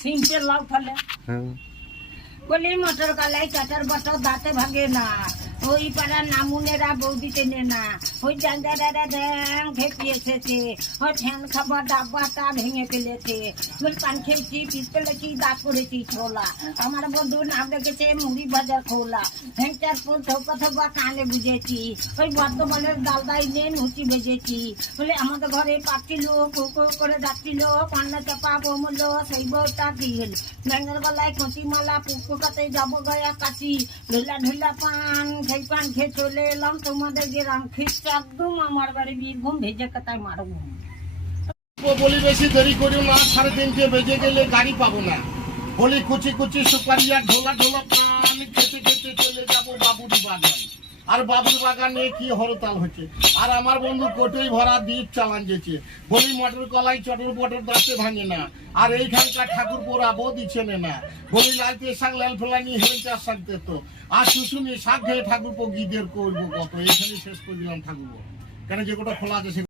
simple লাউ ফলে বলি মটর কলাই চটর বটর দাঁতে ভাগে না ওই পাড়ার নামুনেরা বৌদি টেনে না ওই ডান্ডারা ঢ্যাং খেপি এসেছে ওই ফ্যান খাবার ডাব্বাটা ভেঙে ফেলেছে বলি পান খেয়েছি পিস ফেলেছি দাঁত করেছি ছোলা আমার বন্ধু নাম রেখেছে মুড়ি ভাজা খোলা ভেংটার ফুল থোপা থোপা কানে বুঝেছি ওই বর্ধমানের ডালদাই নিয়ে নুচি ভেজেছি বলে আমাদের ঘরে পাচ্ছিল কুকু করে ডাকছিল পান্না চাপা বমুল সেই বউটা কি হল ব্যাঙের গলায় কচি মালা পুকুকাতে যাবো গয়া কাছি ঢোলা ঢোলা পান সেই পান খেয়ে চলে এলাম তোমাদের গ্রাম খ্রিস্ট একদম আমার বাড়ি বীরভূম ভেজে কথায় মারব বলি বেশি দেরি করিও না 3:30 বেজে গেলে গাড়ি পাবো না বলি কুচি কুচি সুপারি আর ঢোলা ঢোলা পান খেতে খেতে চলে যাবো বাবুর বাগান আর বাবুর বাগানে কি হরতাল হচ্ছে আর আমার বন্ধু কোটোই ভরা দ্বীপ চালান যেছে বলি মটর কলাই চটর বটর দাঁতে ভাঙে না আর এইখানকার ঠাকুর পোড়াবো দিচ্ছে না বলি লালতে শাক লাল ফেলানি হেলচার শাকতে তো আর শুশুনি শাক খেয়ে ঠাকুর গিদের করবো কত এখানে শেষ করে দিলাম ঠাকুর কেন যে কোটা খোলা আছে